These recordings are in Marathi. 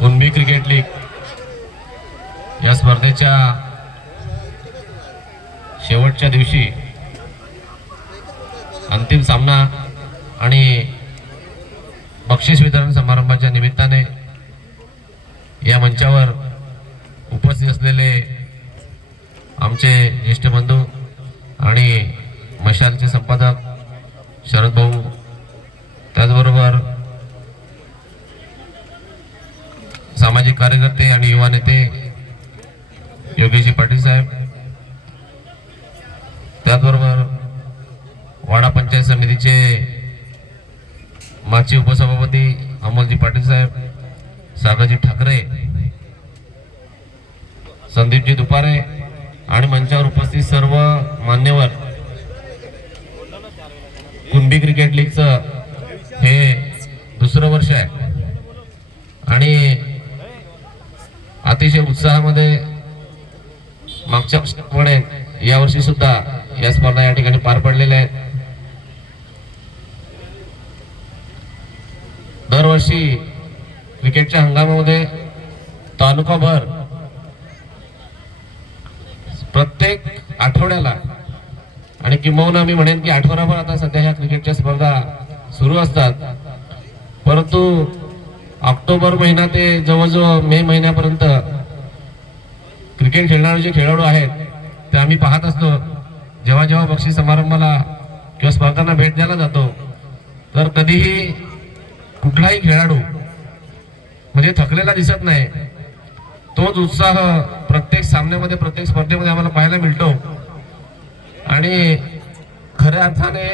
कुणबी क्रिकेट लीग या स्पर्धेच्या शेवटच्या दिवशी अंतिम सामना आणि बक्षीस वितरण समारंभाच्या निमित्ताने या मंचावर उपस्थित असलेले आमचे ज्येष्ठ बंधू आणि मशालचे संपादक शरद भाऊ त्याचबरोबर सामाजिक कार्यकर्ते आणि युवा नेते योगेशजी पाटील साहेब. त्याचबरोबर वाडा पंचायत समितीचे माजी उपसभापती अमोलजी पाटील साहेब सागरजी ठाकरे संदीपजी दुपारे आणि मंचावर उपस्थित सर्व मान्यवर. कुणबी क्रिकेट लीगचं हे दुसरं वर्ष आहे आणि अतिशय उत्साहामध्ये मागच्या वर्षाप्रमाणे यावर्षी सुद्धा या स्पर्धा या ठिकाणी पार पडलेल्या आहेत. दरवर्षी क्रिकेटच्या हंगामामध्ये तालुकाभर प्रत्येक आठवड्याला आणि किंबहुना मी म्हणेन की आठवडाभर आता सध्या ह्या क्रिकेटच्या स्पर्धा सुरू असतात. परंतु ऑक्टोबर महिना ते जवळजवळ मे महिन्यापर्यंत क्रिकेट खेळणारे जे खेळाडू आहेत ते आम्ही पाहत असतो. जेव्हा जेव्हा बक्षीस समारंभाला किंवा स्पर्धांना भेट द्यायला जातो तर कधीही कुठलाही खेळाडू म्हणजे थकलेला दिसत नाही. तोच उत्साह प्रत्येक सामन्यामध्ये प्रत्येक स्पर्धेमध्ये आम्हाला पाहायला मिळतो. आणि खऱ्या अर्थाने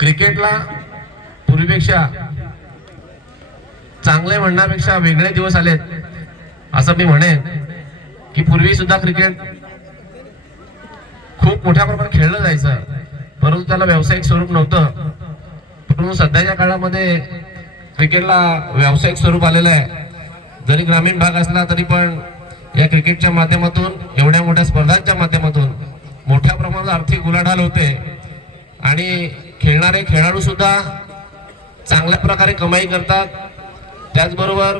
क्रिकेटला पूर्वीपेक्षा चांगले म्हणण्यापेक्षा वेगळे दिवस आलेत. असं मी म्हणेन की पूर्वी सुद्धा क्रिकेट खूप मोठ्या प्रमाणात खेळलं जायचं. परंतु त्याला व्यावसायिक स्वरूप नव्हतं. परंतु सध्याच्या काळामध्ये क्रिकेटला व्यावसायिक स्वरूप आलेलं आहे. जरी ग्रामीण भाग असला तरी पण या क्रिकेटच्या माध्यमातून एवढ्या मोठ्या स्पर्धांच्या माध्यमातून मोठ्या प्रमाणात आर्थिक उलाढाल होते. आणि खेळणारे खेळाडू सुद्धा चांगल्या प्रकारे कमाई करतात. त्याचबरोबर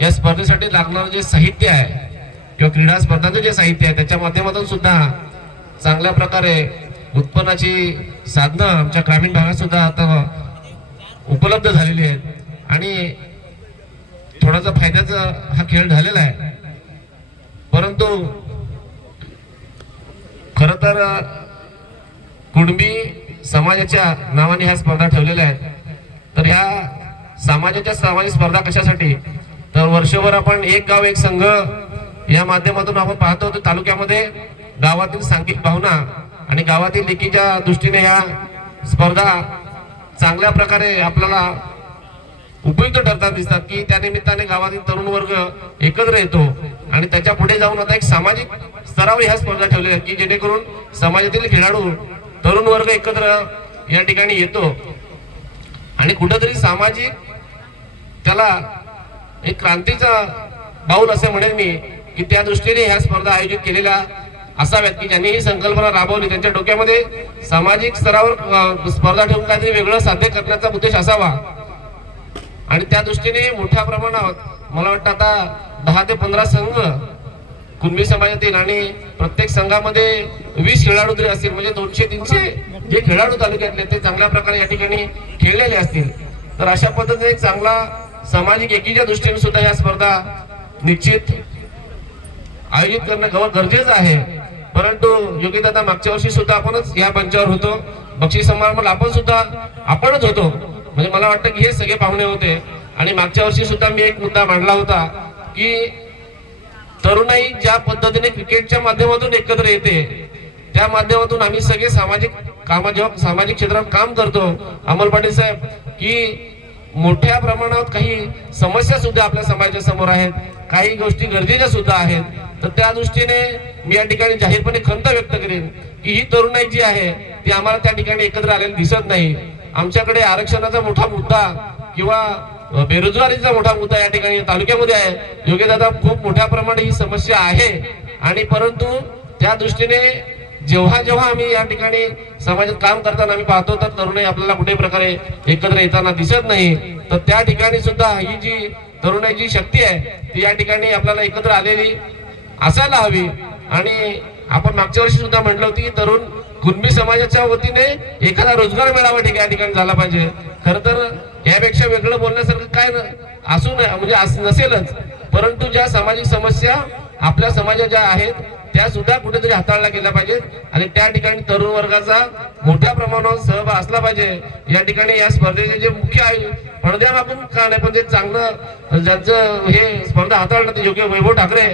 या स्पर्धेसाठी लागणारं जे साहित्य आहे किंवा क्रीडा स्पर्धांचं जे साहित्य आहे त्याच्या माध्यमातून सुद्धा चांगल्या प्रकारे उत्पन्नाची साधनं आमच्या ग्रामीण भागात सुद्धा आता उपलब्ध झालेली आहेत. आणि थोडासा फायद्याचा हा खेळ झालेला आहे. परंतु खर तर कुणबी समाजाच्या नावाने ह्या स्पर्धा ठेवलेल्या आहेत. तर ह्या समाजाच्या सामाजिक स्पर्धा कशासाठी? तर वर्षभर आपण एक गाव एक संघ या माध्यमातून आपण पाहतो तालुक्यामध्ये गावातील सांघिक भावना आणि गावातील लेखीच्या दृष्टीने या स्पर्धा चांगल्या प्रकारे आपल्याला उपयुक्त ठरतात दिसतात की त्या निमित्ताने गावातील तरुण वर्ग एकत्र येतो. आणि त्याच्या पुढे जाऊन आता एक सामाजिक स्तरावर ह्या स्पर्धा ठेवलेल्या आहेत की जेणेकरून समाजातील खेळाडू तरुण वर्ग एकत्र या ठिकाणी येतो. आणि कुठंतरी सामाजिक त्याला एक क्रांतीचा बाऊल असे म्हणेन मी की त्या दृष्टीने ह्या स्पर्धा आयोजित केलेल्या असाव्यात की ज्यांनी ही संकल्पना राबवली त्यांच्या डोक्यामध्ये सामाजिक स्तरावर स्पर्धा ठेवून काहीतरी वेगळं साध्य करण्याचा उद्देश असावा. आणि त्या दृष्टीने मोठ्या प्रमाणात मला वाटतं आता दहा ते पंधरा संघ कुणबी समाजातील आणि प्रत्येक संघामध्ये वीस खेळाडू जरी असतील म्हणजे दोनशे तीनशे जे खेळाडू तालुक्यातले ते चांगल्या प्रकारे या ठिकाणी खेळलेले असतील. तर अशा पद्धतीने एक चांगला सामाजिक एकीच्या दृष्टीने सुद्धा या स्पर्धा निश्चित आयोजित करणं गरजेचं आहे. परंतु योगी दादा मागच्या वर्षी सुद्धा आपणच या मंचावर होतो. बक्षीस समारंभाला आपण सुद्धा आपणच होतो. म्हणजे मला वाटतं की हे सगळे पाहुणे होते. आणि मागच्या वर्षी सुद्धा मी एक मुद्दा मांडला होता की तरुणाई ज्या पद्धतीने क्रिकेटच्या माध्यमातून एकत्र येते त्या माध्यमातून आम्ही सगळे सामाजिक कामा जेव्हा सामाजिक क्षेत्रात काम करतो अमोल पाटील साहेब की मोठ्या प्रमाणात काही समस्या सुद्धा आपल्या समाजाच्या समोर आहेत. काही गोष्टी गरजेच्या सुद्धा आहेत. तर त्या दृष्टीने मी या ठिकाणी जाहीरपणे खंत व्यक्त करेन की ही तरुणाई जी आहे ती आम्हाला त्या ठिकाणी एकत्र आलेली दिसत नाही. आमच्याकडे आरक्षणाचा मोठा मुद्दा किंवा बेरोजगारीचा मोठा मुद्दा या ठिकाणी तालुक्यामध्ये आहे. योग्य दादा खूप मोठ्या प्रमाणात ही समस्या आहे. आणि परंतु त्या दृष्टीने जेव्हा जेव्हा आम्ही या ठिकाणी समाजात काम करताना आम्ही पाहतो तर तरुणाई आपल्याला कुठे प्रकारे एकत्र येताना दिसत नाही. तर त्या ठिकाणी सुद्धा ही जी तरुणाईची शक्ती आहे ती या ठिकाणी आपल्याला एकत्र आलेली असायला हवी. आणि आपण मागच्या वर्षी सुद्धा म्हटलं होतं की तरुण कुणबी समाजाच्या वतीने एखादा रोजगार मिळावा ठीक या ठिकाणी झाला पाहिजे. खर तर यापेक्षा वेगळं बोलण्यासारखं काय असू नये म्हणजे नसेलच. परंतु ज्या सामाजिक समस्या आपल्या समाजात ज्या आहेत त्या सुद्धा कुठेतरी हाताळल्या गेल्या पाहिजेत आणि त्या ठिकाणी तरुण वर्गाचा मोठ्या प्रमाणावर सहभाग असला पाहिजे. या ठिकाणी या स्पर्धेचे जे मुख्य आयु- पडद्यामागून का नाही पण जे चांगलं ज्यांचं हे स्पर्धा हाताळलं ते योग्य वैभव ठाकरे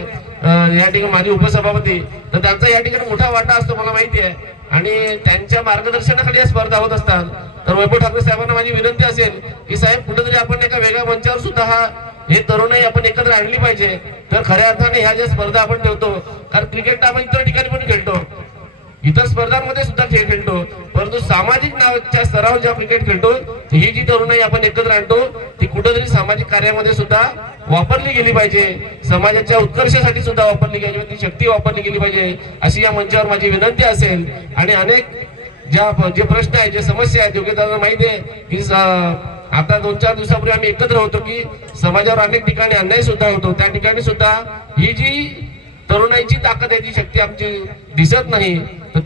या ठिकाणी माझे उपसभापती. तर त्यांचा या ठिकाणी मोठा वाटा असतो मला माहिती आहे. आणि त्यांच्या मार्गदर्शनाखाली या स्पर्धा होत असतात. तर वैभव ठाकरे साहेबांना माझी विनंती असेल की साहेब कुठेतरी आपण एका वेगळ्या मंचावर सुद्धा हा हे तरुणाई आपण एकत्र आणली पाहिजे. तर खऱ्या अर्थाने ह्या ज्या स्पर्धा आपण ठेवतो कारण क्रिकेट आपण इतर ठिकाणी पण खेळतो. इतर स्पर्धांमध्ये सुद्धा खेळ खेळतो. परंतु सामाजिक नावाच्या स्तरावर ज्या क्रिकेट खेळतो ही जी तरुणाई आपण एकत्र आणतो ती कुठेतरी सामाजिक कार्यामध्ये सुद्धा वापरली गेली पाहिजे. समाजाच्या उत्कर्षासाठी सुद्धा वापरली गेली ती शक्ती वापरली गेली पाहिजे. अशी या मंचावर माझी विनंती असेल. आणि अनेक ज्या जे प्रश्न आहेत जे समस्या आहेत योग्य माहिती आहे की आता दोन चार दिवसापूर्वी आम्ही एकत्र होतो की समाजावर अनेक ठिकाणी अन्याय सुद्धा होतो. त्या ठिकाणी सुद्धा ही जी तरुणाईची ताकद आहे ती शक्ती आमची दिसत नाही.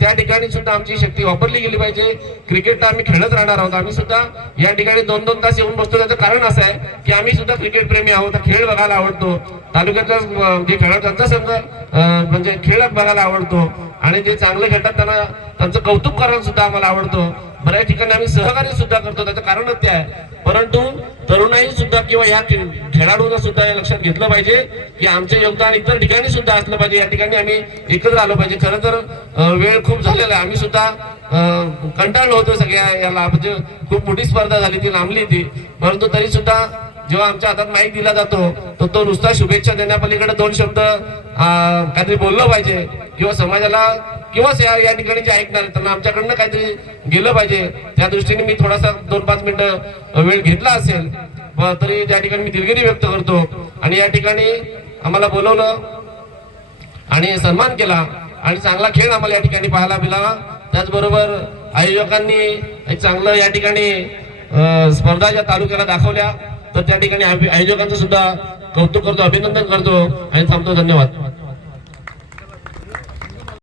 त्या ठिकाणी सुद्धा आमची शक्ती वापरली गेली पाहिजे. क्रिकेट तर आम्ही खेळत राहणार आहोत. आम्ही सुद्धा या ठिकाणी दोन दोन तास येऊन बसतो. त्याचं कारण असं आहे की आम्ही सुद्धा क्रिकेट प्रेमी आहोत. खेळ बघायला आवडतो. तालुक्यातला जे खेळाडू त्यांचा संघ म्हणजे खेळ बघायला आवडतो. आणि जे चांगलं खेळतात त्यांना त्यांचं कौतुक करायला सुद्धा आम्हाला आवडतो. बऱ्याच ठिकाणी आम्ही सहकार्य सुद्धा करतो त्याचं कारणच ते आहे. परंतु तरुणाई सुद्धा किंवा या खेळाडूंना सुद्धा हे लक्षात घेतलं पाहिजे की आमचे योगदान इतर ठिकाणी सुद्धा असलं पाहिजे. या ठिकाणी आम्ही एकत्र आलो पाहिजे. खरं तर वेळ खूप झालेला आहे. आम्ही सुद्धा कंटाळलो होतो सगळ्या याला म्हणजे खूप मोठी स्पर्धा झाली ती लांबली ती परंतु तरी सुद्धा जेव्हा आमच्या हातात माईक दिला जातो तर तो नुसता शुभेच्छा देण्यापलीकडे दोन शब्द काहीतरी बोललं पाहिजे. किंवा समाजाला किंवा या या ठिकाणी जे ऐकणार त्यांना आमच्याकडनं काहीतरी गेलं पाहिजे. त्या दृष्टीने मी थोडासा दोन पाच मिनिटं वेळ घेतला असेल तरी त्या ठिकाणी मी दिलगिरी व्यक्त करतो आणि या ठिकाणी आम्हाला बोलवलं आणि सन्मान केला आणि चांगला खेळ आम्हाला या ठिकाणी पाहायला मिळाला. त्याचबरोबर आयोजकांनी एक चांगलं या ठिकाणी स्पर्धा ज्या तालुक्याला दाखवल्या तर त्या ठिकाणी आयोजकांचं सुद्धा कौतुक करतो अभिनंदन करतो आणि थांबतो. धन्यवाद.